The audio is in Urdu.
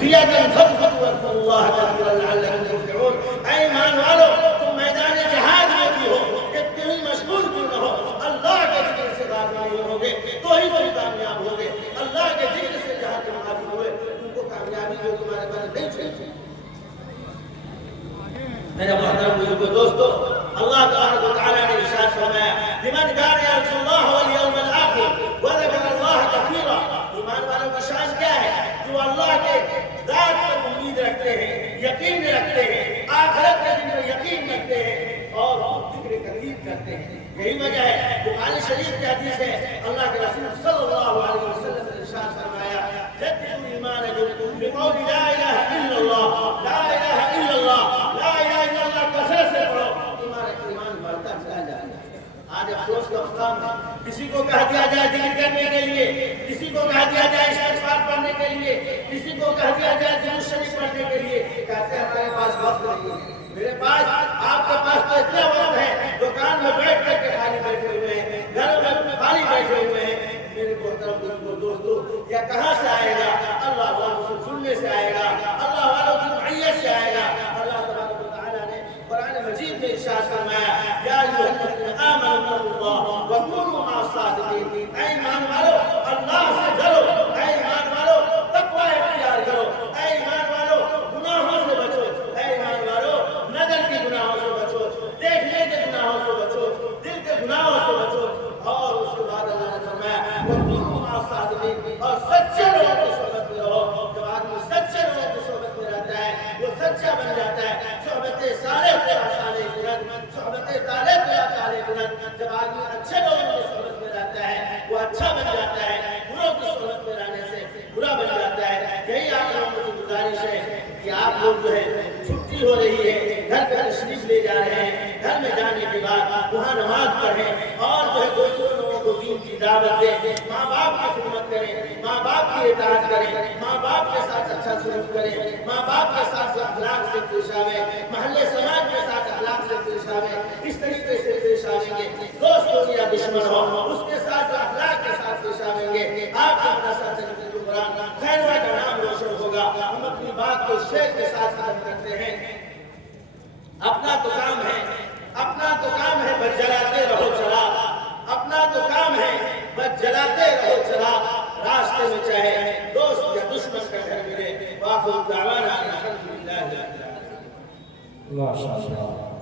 زيادة فاذكروا واذكروا الله كثيرا لعلكم تفلحون. اے ایمان والو تم میدان جہاد میں بھی ہو، کتنے ہی مشغول کیوں نہ ہو، اللہ کے ذکر سے راضی نہیں ہوگے تو ہی تم کامیاب ہوگے. اللہ کے ذکر سے جہاں تم راضی ہوئے تم کو کامیابی جو تمہارے پاس نہیں چاہیے. میرے محترم بزرگوں دوستو، اللہ تبارک و تعالیٰ نے ارشاد فرمایا لمن كان يرجو الله واليوم الآخر وذكر الله كثيرا. ایمان والوں کی شان کیا ہے؟ جو اللہ کے ذات پر امید رکھتے ہیں، یقین رکھتے ہیں، آخرت کے دن میں یقین رکھتے ہیں اور ذکر کثیر کرتے ہیں. یہی وجہ ہے بخاری شریف کی حدیث ہے، اللہ کے رسول صلی اللہ علیہ وسلم نے ارشاد فرمایا جددوا ایمانکم بقول لا الہ الا اللہ، لا الہ الا اللہ، لا الہ الا اللہ کثرت سے پڑھو، تمہارا ایمان بڑھتا چلا جائے گا. آج افسوس کا مقام ہے، کسی کو کہہ دیا جائے ذکر کرنے کے لیے، کسی کو کہہ دیا جائے استغفار پڑھنے کے لیے، کسی کو کہہ دیا جائے درود شریف پڑھنے کے لیے، کہتے ہیں ہمارے پاس وقت نہیں ہے. میرے پاس، آپ کے پاس تو اتنا وقت ہے، دکان میں بیٹھ کر کے خالی بیٹھے ہوئے ہیں، گھر میں خالی بیٹھے ہوئے ہیں. میرے محترم بزرگوں دوستو، یہ کہاں سے آئے گا؟ اللہ والوں سے جڑنے سے آئے گا، اللہ والوں کی معیت سے آئے گا. اللہ تبارک و تعالیٰ نے قرآن مجید میں ارشاد فرمایا یا ایھا الذین آمنوا اتقوا اللہ وکونوا مع الصادقین. اے ایمان والو اللہ سے ڈرو، اے ایمان والو تقوی اختیار کرو، اے ایمان والو گناہوں سے بچو، اے ایمان والو نظر کے گناہوں سے بچو، دیکھنے کے گناہوں سے بچو، دل کے گناہوں سے بچو. اور اس کے بعد اللہ نے فرمایا وکونوا مع الصادقین، اور سچے لوگوں کی صحبت میں رہو. جب آدمی سچے لوگوں کی صحبت میں رہتا ہے وہ سچا بن جاتا ہے. صحبت صالح تیرا صالح کنن، صحبت طالح تیرا طالح کنن. جب آدمی اچھے لوگوں کی صحبت میں رہتا ہے وہ اچھا بن جاتا ہے، بروں کی صحبت میں رہنے سے برا بن جاتا ہے. یہی آپ لوگوں کی گزارش ہے کہ آپ لوگ جو ہے چھٹی ہو رہی ہے، گھر پہ تشریف لے جا رہے ہیں، گھر میں جانے کے بعد وہاں نماز پڑھیں اور جو ہے دوسروں لوگوں کو دین کی دعوت دیں. ماں باپ کی خدمت کریں، ماں باپ کی اطاعت کریں، ماں باپ کے ساتھ اچھا سلوک کریں، ماں باپ کے ساتھ اخلاق سے پیش آویں، محلے سماج کے ساتھ اخلاق سے پیش آویں. اس طریقے سے پیش آویں گے دوست ہو یا دشمن ہو اس کے ساتھ اخلاق کے ساتھ پیش آویں گے. آپ کا مدرسہ تنزیل القرآن خیروا کا نام روشن ہوگا. ہم اپنی بات کو شیخ کے ساتھ ختم کرتے ہیں. اپنا تو کام ہے، اپنا تو کام ہے بس جلاتے رہو چراغ، اپنا تو کام ہے بس جلاتے رہو چراغ. راستے میں چاہے دوست یا دشمن کا گھر ملے. وآخر دعوانا الحمدللہ. ماشاء اللہ.